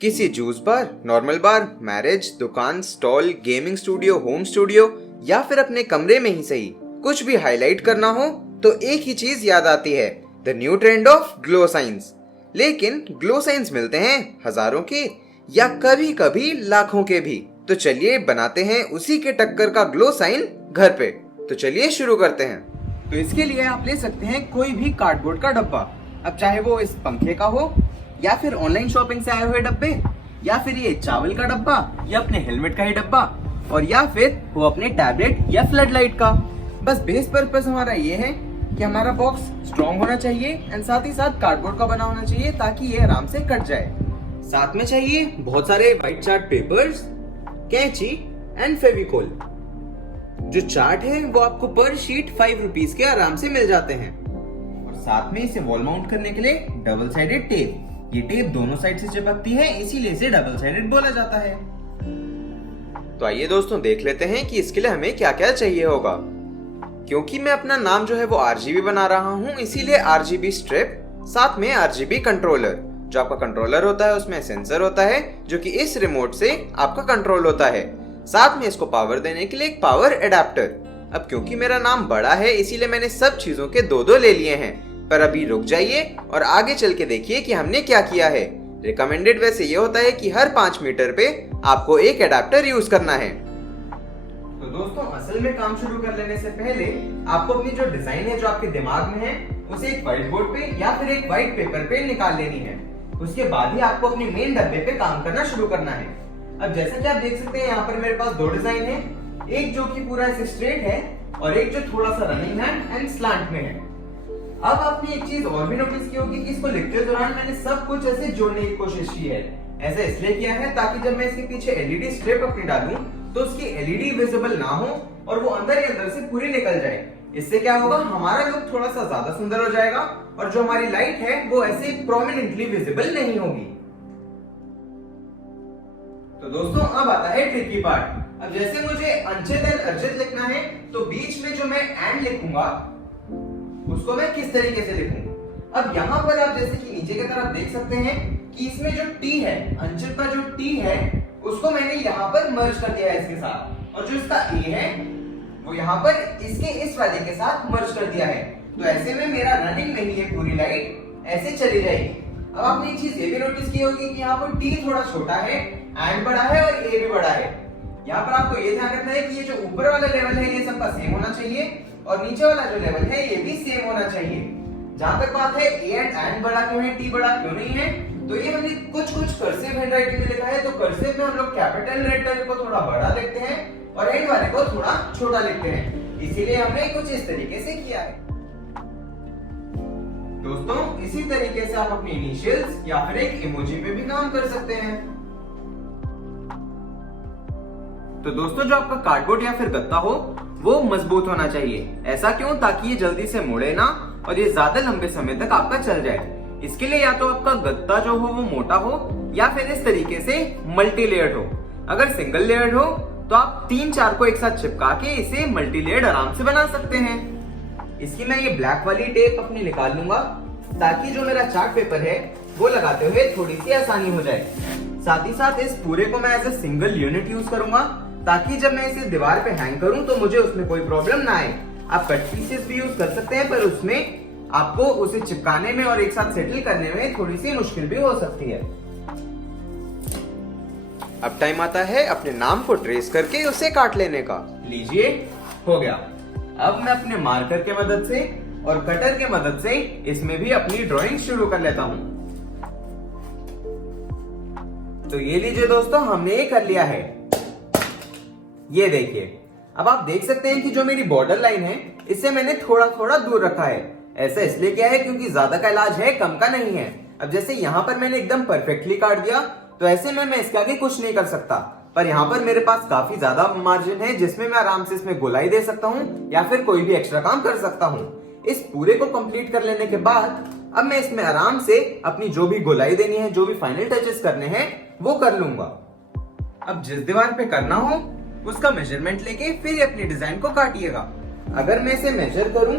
किसी जूस बार, नॉर्मल बार, मैरिज, दुकान, stall, gaming studio, home studio या फिर अपने कमरे में ही सही, कुछ भी हाईलाइट करना हो तो एक ही चीज याद आती है, the new trend of glow science. लेकिन ग्लो साइंस मिलते हैं हजारों के या कभी कभी लाखों के भी। तो चलिए बनाते हैं उसी के टक्कर का ग्लो साइन घर पे। तो चलिए शुरू करते हैं। तो इसके लिए आप ले सकते हैं कोई भी कार्डबोर्ड का डब्बा। अब चाहे वो इस पंखे का हो या फिर ऑनलाइन शॉपिंग से आए हुए डब्बे या फिर ये चावल का डब्बा या अपने हेलमेट का ही डब्बा और या फिर वो अपने टैबलेट या फ्लड लाइट का। बस बेस पर्पस हमारा ये है कि हमारा बॉक्स स्ट्रॉन्ग होना चाहिए एंड साथ ही साथ कार्डबोर्ड का बना होना चाहिए ताकि ये आराम से कट जाए। साथ में चाहिए बहुत सारे व्हाइट चार्ट पेपर्स, कैंची एंड फेविकोल। जो चार्ट है वो आपको पर शीट 5 रुपीज के आराम से मिल जाते हैं। और साथ में इसे वॉल माउंट करने के लिए डबल साइडेड टेप। ये टेप दोनों साइड से चिपकती है, इसीलिए इसे डबल साइडेड बोला जाता है। तो आइए दोस्तों देख लेते हैं कि इसके लिए हमें क्या क्या चाहिए होगा। क्योंकि मैं अपना नाम जो है वो RGB बना रहा हूँ, इसीलिए RGB स्ट्रिप, साथ में RGB कंट्रोलर। जो आपका कंट्रोलर होता है उसमें सेंसर होता है जो कि इस रिमोट से आपका कंट्रोल होता है। साथ में इसको पावर देने के लिए एक पावर एडाप्टर। अब क्योंकि मेरा नाम बड़ा है इसीलिए मैंने सब चीजों के दो ले लिए हैं। पर अभी रुक जाइए और आगे चल के देखिए कि हमने क्या किया है। रिकमेंडेड वैसे ये होता है कि हर 5 मीटर पे आपको एक एडाप्टर यूज करना है। तो दोस्तों असल में काम शुरू कर लेने से पहले आपको अपनी जो डिजाइन है जो आपके दिमाग में है उसे एक व्हाइट बोर्ड पे या फिर एक व्हाइट पेपर पे निकाल लेनी है। उसके बाद ही आपको अपने मेन डब्बे पे काम करना शुरू करना है। अब जैसा कि आप देख सकते हैं यहाँ पर मेरे पास 2 डिजाइन है, एक जो कि पूरा ऐसे स्ट्रेट है और एक जो थोड़ा सा रनिंग हैंड एंड स्लांट में है। अब आपने एक चीज और भी नोटिस की होगी कि इसको लिखते दौरान मैंने सब कुछ ऐसे जोड़ने की कोशिश की है। ऐसा इसलिए किया है ताकि जब मैं इसके पीछे LED स्ट्रिप अपनी डालूं तो उसकी LED विजिबल ना हो और वो अंदर ही अंदर से पूरी निकल जाए। इससे क्या होगा, हमारा लुक थोड़ा सा ज्यादा सुंदर हो जाएगा और जो हमारी लाइट है वो ऐसे प्रोमिनेंटली विजिबल नहीं होगी। तो दोस्तों अब आता है ट्रिकी पार्ट। अब जैसे मुझे अंचित एंड अर्जित लिखना है तो बीच में जो मैं एंड लिखूंगा उसको मैं किस तरीके से लिखूं। अब यहाँ पर आप जैसे कि नीचे की तरफ देख सकते हैं कि इसमें जो T है, अंचित का जो T है उसको मैंने यहाँ पर मर्ज कर दिया है इसके साथ, और जो इसका A है वो यहाँ पर इसके इस वाले के साथ मर्ज कर दिया है। तो ऐसे में मेरा रनिंग नहीं है, पूरी लाइट ऐसे चली जाएगी। अब आपने एक चीज ये भी नोटिस की होगी कि यहाँ पर T थोड़ा छोटा है, एंड बड़ा है और A भी बड़ा है। यहाँ पर आपको ये ध्यान रखना है कि ये जो ऊपर वाला लेवल है ये सबका सेम होना चाहिए और नीचे वाला जो लेवल है ये भी सेम होना चाहिए। जहां तक बात है A एंड बड़ा क्यों है, T बड़ा क्यों नहीं है, तो ये हमने कुछ कर्सिव हैंडराइटिंग में लिखा है। तो कर्सिव में हम लोग कैपिटल लेटर को थोड़ा बड़ा लिखते हैं और एंड वाले को थोड़ा छोटा लिखते हैं, इसीलिए हमने कुछ इस तरीके से किया है। दोस्तों इसी तरीके से आप अपनी इनिशियल्स या फिर एक इमोजी पे भी काम कर सकते हैं। तो दोस्तों जो आपका कार्डबोर्ड या फिर गत्ता हो वो मजबूत होना चाहिए। ऐसा क्यों, ताकि ये जल्दी से मुड़े ना और ये ज्यादा लंबे समय तक आपका चल जाए। इसके लिए या तो आपका गत्ता जो हो वो मोटा हो या फिर इस तरीके से मल्टी लेयर्ड हो। अगर सिंगल लेयर्ड हो तो आप 3-4 को एक साथ चिपका के इसे मल्टी लेयर्ड आराम से बना सकते हैं। इसकी मैं ये ब्लैक वाली टेप अपनी निकाल लूंगा ताकि जो मेरा चार्ट पेपर है वो लगाते हुए थोड़ी सी आसानी हो जाए। साथ ही साथ इस पूरे को मैं as a single unit use करूंगा ताकि जब मैं इसे दीवार पे हैंग करूं तो मुझे उसमें कोई प्रॉब्लम ना आए। आप कट पीसेस भी यूज कर सकते हैं पर उसमें आपको उसे चिपकाने में और एक साथ सेटल करने में थोड़ी सी मुश्किल भी हो सकती है। अब टाइम आता है अपने नाम को ट्रेस करके उसे काट लेने का। लीजिए हो गया। अब मैं अपने मार्कर के मदद से और कटर के मदद से इसमें भी अपनी ड्राइंग शुरू कर लेता हूं। तो ये लीजिए दोस्तों, हमने ये कर लिया है। ये देखिए, अब आप देख सकते हैं कि जो मेरी बॉर्डर लाइन है इससे मैंने थोड़ा थोड़ा दूर रखा है। ऐसा इसलिए किया है क्योंकि ज्यादा का इलाज है, कम का नहीं है। अब जैसे यहाँ पर मैंने एकदम परफेक्टली काट दिया तो ऐसे में मैं इसके आगे कुछ नहीं कर सकता, पर यहाँ पर मेरे पास काफी ज्यादा मार्जिन है जिसमें मैं आराम से इसमें गोलाई दे सकता हूँ या फिर कोई भी एक्स्ट्रा काम कर सकता हूँ। इस पूरे को कंप्लीट कर लेने के बाद अब मैं इसमें आराम से अपनी जो भी गोलाई देनी है, जो भी फाइनल टचेस करने हैं वो कर लूंगा। अब जिस दीवार पे करना हो उसका मेजरमेंट लेके फिर अपनी डिजाइन को काटिएगा। अगर मैं इसे मेजर करूं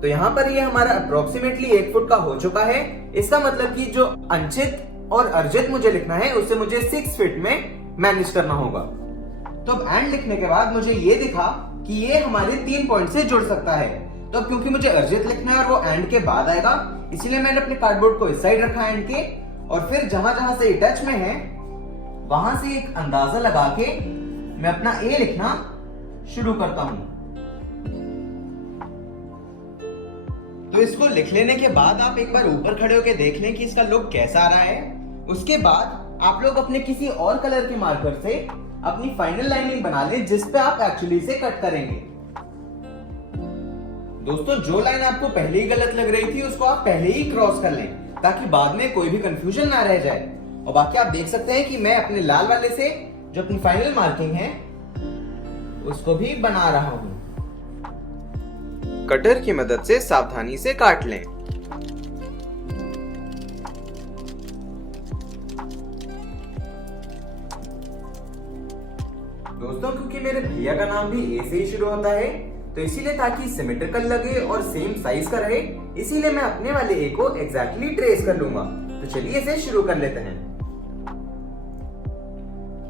तो यहाँ पर ये हमारा अप्रोक्सीमेटली 1 फुट का हो चुका है। इसका मतलब कि जो अंचित और अर्जित मुझे लिखना है, उससे मुझे 6 फीट में मैनेज करना होगा। तो अब एंड लिखने के बाद मुझे ये दिखा कि ये हमारे 3 पॉइंट से जुड़ सकता है। तो अब क्योंकि मुझे अर्जित लिखना है और वो एंड के बाद आएगा, इसीलिए मैंने अपने कार्डबोर्ड को इस साइड रखा एंड के, और फिर जहां जहां से टच में है वहां से एक अंदाजा लगा के मैं अपना ए लिखना शुरू करता हूं। तो इसको लिख लेने के बाद आप एक बार ऊपर खड़े होकर देख लें कि इसका लुक कैसा आ रहा है। उसके बाद आप लोग अपने किसी और कलर के मार्कर से अपनी फाइनल लाइनिंग बना लें जिस पे आप एक्चुअली से कट करेंगे। दोस्तों, जो लाइन आपको पहले ही गलत लग रही थी उसको आप पहले ही क्रॉस कर लें ताकि बाद में कोई भी कंफ्यूजन ना रह जाए। और बाकी आप देख सकते हैं कि मैं अपने लाल वाले से जो अपनी फाइनल मार्किंग है उसको भी बना रहा हूं। कटर की मदद से सावधानी से काट लें। दोस्तों, क्योंकि मेरे भैया का नाम भी ए से ही शुरू होता है, तो इसीलिए ताकि सिमेट्रिकल लगे और सेम साइज का रहे, इसीलिए मैं अपने वाले ए को एग्जैक्टली ट्रेस कर लूंगा। तो चलिए इसे शुरू कर लेते हैं।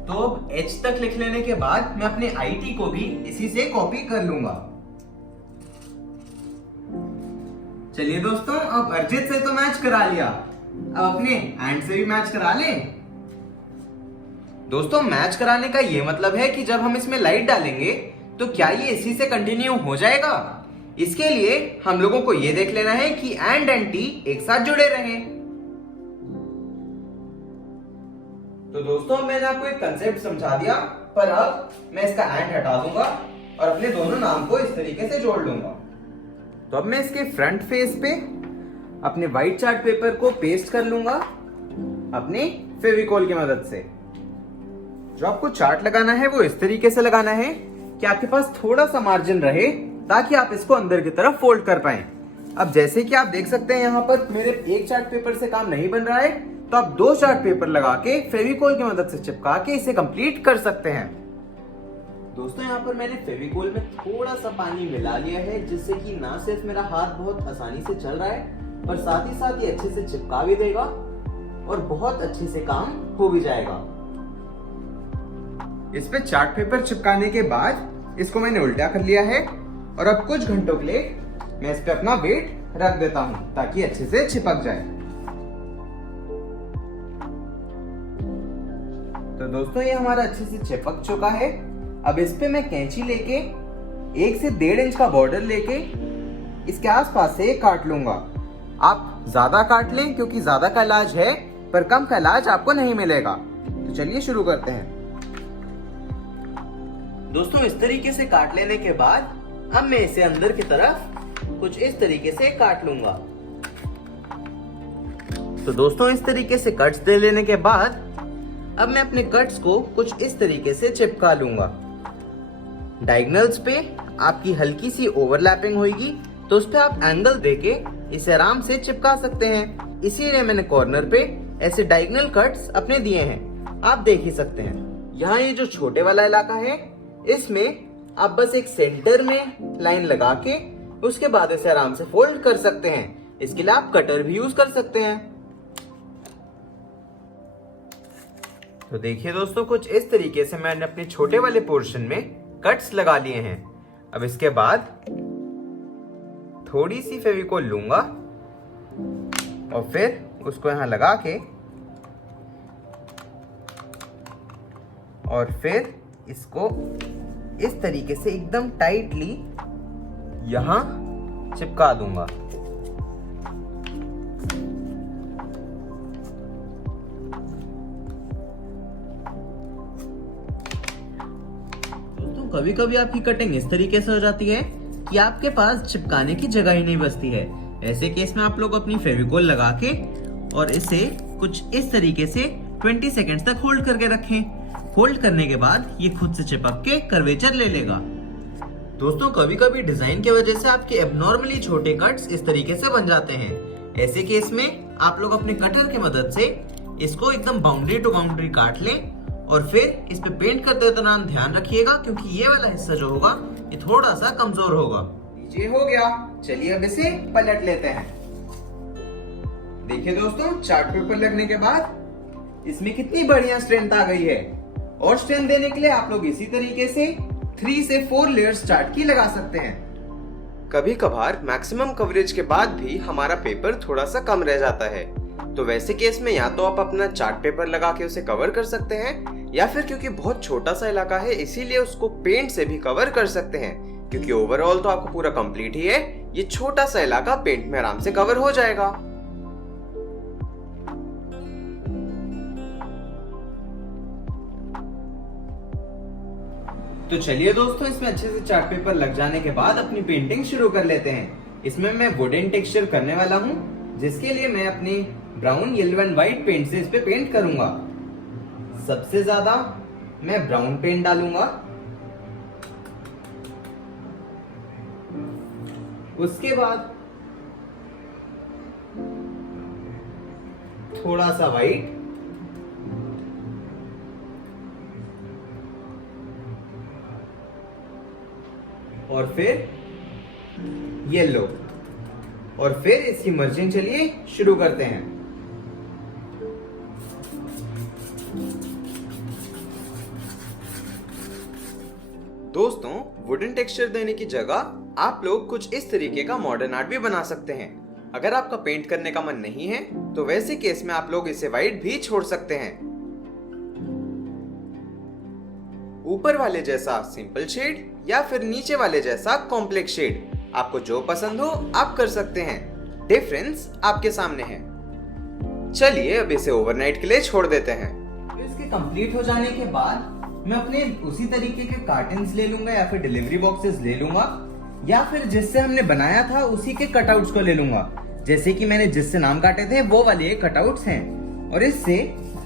तो अब H तक लिख लेने के बाद मैं अपने IT को भी इसी से कॉपी कर लूंगा। चलिए दोस्तों, अब अर्जित से तो मैच करा लिया, अब अपने एंड से भी मैच करा लें। दोस्तों, मैच कराने का ये मतलब है कि जब हम इसमें लाइट डालेंगे तो क्या ये इसी से कंटिन्यू हो जाएगा। इसके लिए हम लोगों को ये देख लेना है कि एंड T एक साथ जुड़े रहें। तो दोस्तों, मैंने आपको एक कंसेप्ट समझा दिया, पर अब मैं इसका एंड हटा दूंगा और अपने दोनों नाम को इस तरीके से जोड़ लूंगा। तो अब मैं इसके फ्रंट फेस पे अपने व्हाइट चार्ट पेपर को पेस्ट कर लूंगा अपने फेविकॉल की मदद से। जो आपको चार्ट लगाना है वो इस तरीके से लगाना है कि आपके पास थोड़ा सा मार्जिन रहे ताकि आप इसको अंदर की तरफ फोल्ड कर पाएं। अब जैसे कि आप देख सकते हैं यहाँ पर मेरे एक चार्ट पेपर से काम नहीं बन रहा है, तो आप 2 चार्ट पेपर लगा के फेविकोल की मदद से चिपका के इसे कंप्लीट कर सकते हैं। दोस्तों, यहाँ पर मैंने फेविकोल में थोड़ा सा पानी मिला लिया है जिससे कि ना सिर्फ मेरा हाथ बहुत आसानी से चल रहा है और साथ ही साथ ये अच्छे से चिपका भी देगा और बहुत अच्छे से काम हो भी जाएगा। इस पे चार्ट पेपर चिपकाने के बाद इसको मैंने उल्टा कर लिया है और अब कुछ घंटों के लिए मैं इस पे अपना वेट रख देता हूं ताकि अच्छे से चिपक जाए। तो दोस्तों, ये हमारा अच्छे से चिपक चुका है। अब इस पे मैं कैंची लेके 1 से 1.5 इंच का बॉर्डर लेके इसके आसपास से काट लूंगा। आप ज्यादा काट लें क्योंकि ज्यादा का इलाज है पर कम का इलाज आपको नहीं मिलेगा। तो चलिए शुरू करते हैं। दोस्तों, इस तरीके से काट लेने के बाद अब मैं इसे अंदर की तरफ कुछ इस तरीके से काट लूंगा। तो दोस्तों, इस तरीके से कट्स दे लेने के बाद अब मैं अपने कट्स को कुछ इस तरीके से चिपका लूंगा। डायगोनल्स पे आपकी हल्की सी ओवरलैपिंग होगी तो उस पे आप एंगल देके इसे आराम से चिपका सकते हैं। इसीलिए मैंने कॉर्नर पे ऐसे डायगोनल कट्स अपने दिए हैं, आप देख ही सकते हैं। यहाँ ये जो छोटे वाला इलाका है इसमें आप बस एक सेंटर में लाइन लगा के उसके बाद इसे आराम से फोल्ड कर सकते हैं। इसके लिए आप कटर भी यूज कर सकते हैं। तो देखिए दोस्तों, कुछ इस तरीके से मैंने अपने छोटे वाले पोर्शन में कट्स लगा लिए हैं। अब इसके बाद थोड़ी सी फेविकोल लूंगा और फिर उसको यहां लगा के और फिर इसको इस तरीके से एकदम टाइटली यहां चिपका दूंगा। दोस्तों, कभी कभी आपकी कटिंग इस तरीके से हो जाती है कि आपके पास चिपकाने की जगह ही नहीं बचती है। ऐसे केस में आप लोग अपनी फेविकोल लगा के और इसे कुछ इस तरीके से 20 सेकेंड्स तक होल्ड करके रखें। होल्ड करने के बाद ये खुद से चिपक के कर्वेचर ले लेगा। दोस्तों, कभी कभी डिजाइन की वजह से आपके एबनॉर्मली छोटे कट्स इस तरीके से बन जाते हैं। ऐसे केस में आप लोग अपने कटर की मदद से इसको एकदम बाउंड्री टू बाउंड्री काट लें और फिर इस पे पेंट करते दौरान ध्यान रखिएगा क्योंकि ये वाला हिस्सा जो होगा ये थोड़ा सा कमजोर होगा। ये हो गया, चलिए अब इसे पलट लेते हैं। देखिए दोस्तों, चार्ट पेपर लगने के बाद इसमें कितनी बढ़िया स्ट्रेंथ आ गई है। और स्ट्रेंथ देने के लिए आप लोग इसी तरीके से 3 से 4 लेयर्स चार्ट की लगा सकते हैं। कभी कभार मैक्सिमम कवरेज के बाद भी हमारा पेपर थोड़ा सा कम रह जाता है, तो वैसे केस में या तो आप अपना चार्ट पेपर लगा के उसे कवर कर सकते हैं, या फिर क्योंकि बहुत छोटा सा इलाका है इसीलिए उसको पेंट से भी कवर कर सकते हैं, क्योंकि ओवरऑल तो आपको पूरा कंप्लीट ही है, ये छोटा सा इलाका पेंट में आराम से कवर हो जाएगा। तो चलिए दोस्तों, इसमें अच्छे से चार्ट पेपर लग जाने के बाद अपनी पेंटिंग शुरू कर लेते हैं। इसमें मैं वुडन टेक्सचर करने वाला हूं, जिसके लिए मैं अपनी brown, yellow and white paint से इस पे पेंट करूंगा। सबसे ज्यादा मैं ब्राउन पेंट डालूंगा, उसके बाद थोड़ा सा व्हाइट, और फिर येलो, और फिर इसकी मर्जिंग चलिए शुरू करते हैं। दोस्तों, वुडन टेक्सचर देने की जगह आप लोग कुछ इस तरीके का मॉडर्न आर्ट भी बना सकते हैं। अगर आपका पेंट करने का मन नहीं है तो वैसे केस में आप लोग इसे व्हाइट भी छोड़ सकते हैं। ऊपर वाले जैसा सिंपल शेड या फिर नीचे वाले जैसा कॉम्प्लेक्स शेड, आपको जो पसंद हो आप कर सकते हैं। डिफरेंस आपके सामने है। चलिए अब इसे ओवरनाइट के लिए छोड़ देते हैं। तो इसके कंप्लीट हो जाने के बाद मैं अपने उसी तरीके के कार्टन्स ले लूंगा, या फिर डिलीवरी बॉक्सेस ले लूंगा, या फिर जिससे हमने बनाया था उसी के कटआउट्स को ले लूंगा। जैसे कि मैंने जिससे नाम काटे थे वो वाले कटआउट्स हैं, और इससे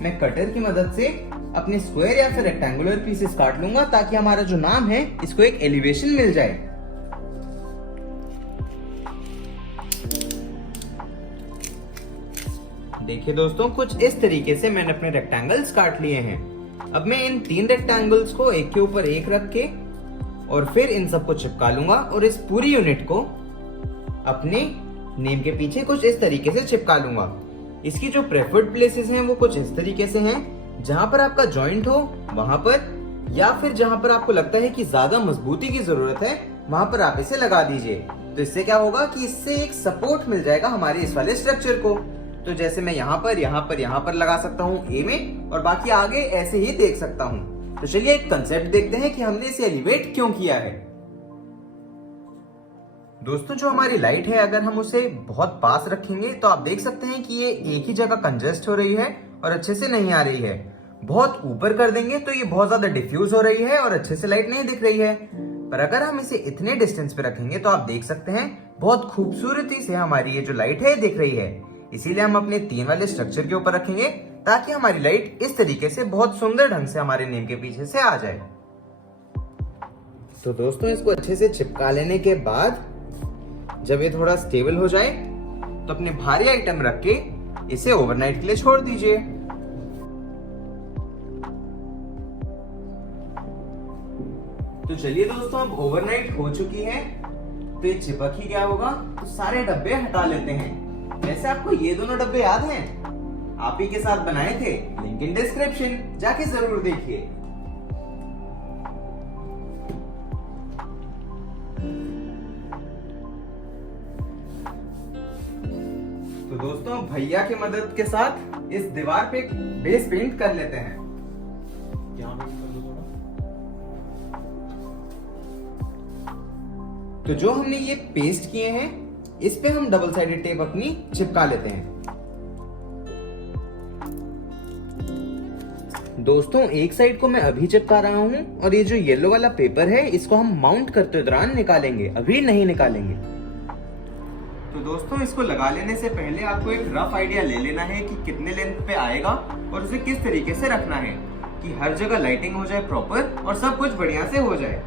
मैं कटर की मदद से अपने स्क्वायर या फिर रेक्टेंगुलर पीसेस काट लूंगा, ताकि हमारा जो नाम है इसको एक एलिवेशन मिल जाए। देखिए दोस्तों, कुछ इस तरीके से मैंने अपने रेक्टेंगल्स काट लिए हैं। अब मैं इन 3 रेक्टेंगल्स को एक के ऊपर एक रख के और फिर इन सबको चिपका लूंगा, और इस पूरी यूनिट को अपने नेम के पीछे कुछ इस तरीके से चिपका लूंगा। इसकी जो प्रेफर्ड प्लेसेस हैं वो कुछ इस तरीके से हैं, जहां पर आपका जॉइंट हो वहां पर, या फिर जहां पर आपको लगता है कि ज्यादा मजबूती की जरूरत है वहां पर आप इसे लगा दीजिए। तो इससे क्या होगा कि इससे एक सपोर्ट मिल जाएगा हमारे इस वाले स्ट्रक्चर को। तो जैसे मैं यहाँ पर लगा सकता हूँ ए में, और बाकी आगे ऐसे ही देख सकता हूँ। तो चलिए एक कंसेप्ट देखते हैं कि हमने इसे एलिवेट क्यों किया है। दोस्तों, जो हमारी लाइट है अगर हम उसे बहुत पास रखेंगे तो आप देख सकते हैं कि ये एक ही जगह कंजेस्ट हो रही है और अच्छे से नहीं आ रही है। बहुत ऊपर कर देंगे तो ये बहुत ज्यादा डिफ्यूज हो रही है और अच्छे से लाइट नहीं दिख रही है। पर अगर हम इसे इतने डिस्टेंस पे रखेंगे तो आप देख सकते हैं बहुत खूबसूरती से हमारी ये जो लाइट है दिख रही है। इसीलिए हम अपने 3 वाले स्ट्रक्चर के ऊपर रखेंगे, ताकि हमारी लाइट इस तरीके से बहुत सुंदर ढंग से हमारे नेम के पीछे से आ जाए। तो दोस्तों, इसको अच्छे से चिपका लेने के बाद जब ये थोड़ा स्टेबल हो जाए तो अपने भारी आइटम रख के इसे ओवरनाइट के लिए छोड़ दीजिए। तो चलिए दोस्तों, अब ओवरनाइट हो चुकी है तो ये चिपक ही गया होगा, तो सारे डब्बे हटा लेते हैं। वैसे आपको ये दोनों डब्बे याद हैं? आप ही के साथ बनाए थे, लिंक इन डिस्क्रिप्शन, जाके जरूर देखिए। तो दोस्तों, भैया की मदद के साथ इस दीवार पे बेस पेंट कर लेते हैं। यहाँ पे कर दो थोड़ा। तो जो हमने ये पेस्ट किए हैं इस पे हम डबल साइडेड टेप अपनी चिपका लेते हैं। दोस्तों, एक साइड को मैं अभी चिपका रहा हूं, और ये जो येलो वाला पेपर है इसको हम माउंट करते दौरान निकालेंगे, अभी नहीं निकालेंगे। तो दोस्तों, इसको लगा लेने से पहले आपको एक रफ आइडिया ले लेना है कि कितने लेंथ पे आएगा और उसे किस तरीके से रखना है कि हर जगह लाइटिंग हो जाए प्रॉपर और सब कुछ बढ़िया से हो जाए।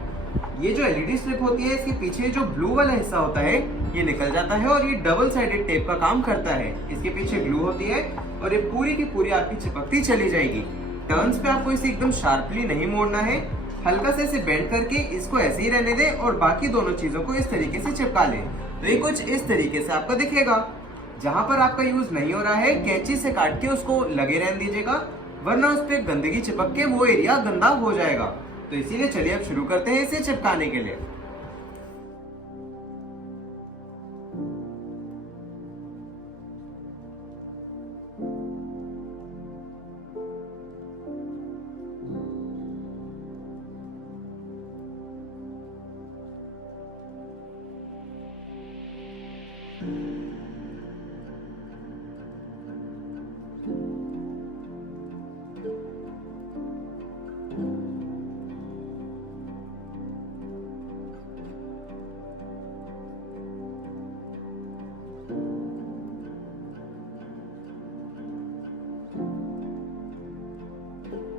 ये जो एलईडी स्ट्रिप होती है इसके पीछे जो ब्लू वाला हिस्सा होता है ये निकल जाता है, और ये डबल साइडेड टेप का काम करता है। इसके पीछे ग्लू होती है और ये पूरी की पूरी आपकी चिपकती चली जाएगी। टर्न्स पे आपको इसे एकदम शार्पली नहीं मोड़ना है, हल्का से इसे बेंड करके इसको ऐसे ही रहने दें और बाकी दोनों चीजों को इस तरीके से चिपका लें। तो ये कुछ इस तरीके से आपका दिखेगा। जहाँ पर आपका यूज नहीं हो रहा है कैंची से काट के उसको लगे रहने दीजिएगा, वरना उस पर गंदगी चिपक के वो एरिया गंदा हो जाएगा। तो इसीलिए चलिए अब शुरू करते हैं इसे चिपकाने के लिए।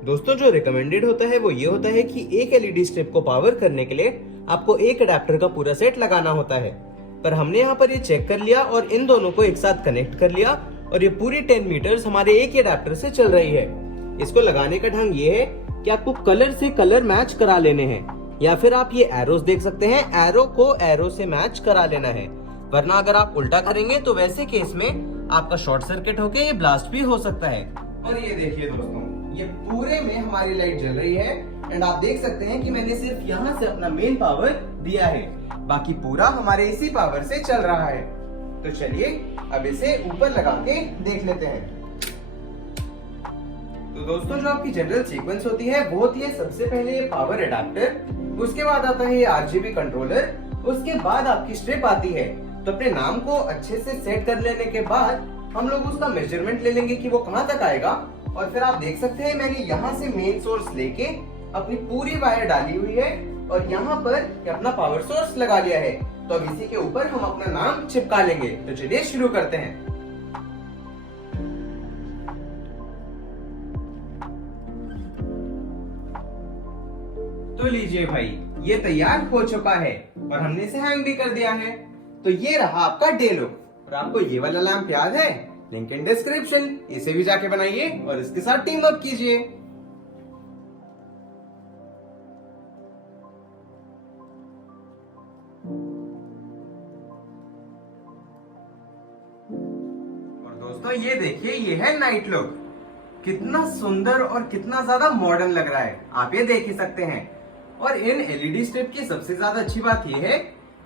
दोस्तों जो रिकमेंडेड होता है वो ये होता है कि एक एलईडी स्ट्रिप को पावर करने के लिए आपको एक अडेप्टर का पूरा सेट लगाना होता है। पर हमने यहाँ पर ये चेक कर लिया और इन दोनों को एक साथ कनेक्ट कर लिया और ये पूरी 10 मीटर्स हमारे एक ही अडेप्टर से चल रही है। इसको लगाने का ढंग ये है कि आपको कलर से कलर मैच करा लेने हैं, या फिर आप ये एरोस देख सकते हैं, एरो को एरो से मैच करा लेना है, वरना अगर आप उल्टा करेंगे तो वैसे केस में आपका शॉर्ट सर्किट होके ये ब्लास्ट भी हो सकता है। और ये देखिए दोस्तों, ये पूरे में हमारी लाइट जल रही है एंड आप देख सकते हैं कि मैंने सिर्फ यहाँ से अपना मेन पावर दिया है, बाकी पूरा हमारे इसी पावर से चल रहा है। तो चलिए अब इसे ऊपर लगा के देख लेते हैं। तो दोस्तों जो आपकी जनरल सीक्वेंस होती है वो होती है सबसे पहले ये पावर एडाप्टर, उसके बाद आता है ये आरजीबी कंट्रोलर, उसके बाद आपकी स्ट्रिप आती है। तो अपने नाम को अच्छे से सेट कर लेने के बाद हम लोग उसका मेजरमेंट ले लेंगे कि वो कहाँ तक आएगा। और फिर आप देख सकते हैं मैंने यहाँ से मेन सोर्स लेके अपनी पूरी वायर डाली हुई है और यहाँ पर अपना पावर सोर्स लगा लिया है। तो अब इसी के ऊपर हम अपना नाम चिपका लेंगे। तो चलिए शुरू करते हैं। तो लीजिए भाई, ये तैयार हो चुका है और हमने इसे हैंग भी कर दिया है। तो ये रहा आपका डे लुक। और आपको ये वाला लैंप याद है? लिंक इन डिस्क्रिप्शन, इसे भी जाके बनाइए और इसके साथ टीम अप कीजिए। और दोस्तों ये देखिए, ये है नाइट लुक। कितना सुंदर और कितना ज्यादा मॉडर्न लग रहा है, आप ये देख ही सकते हैं। और इन एलईडी स्ट्रिप की सबसे ज्यादा अच्छी बात यह है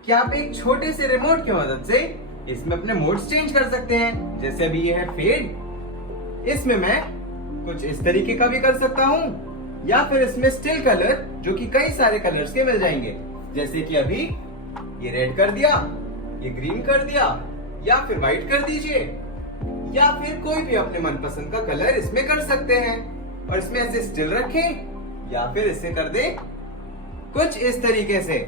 कि आप एक छोटे से रिमोट की मदद से इसमें अपने मोड्स चेंज कर सकते हैं। जैसे अभी ये है फेड, इसमें मैं कुछ इस तरीके का भी कर सकता हूँ, या फिर इसमें स्टिल कलर जो कि कई सारे कलर्स के मिल जाएंगे। जैसे कि अभी ये रेड कर दिया, ये ग्रीन कर दिया, या फिर व्हाइट कर दीजिए, या फिर कोई भी अपने मनपसंद का कलर इसमें कर सकते हैं। और इसमें ऐसे स्टिल रखें या फिर इसे कर दे कुछ इस तरीके से।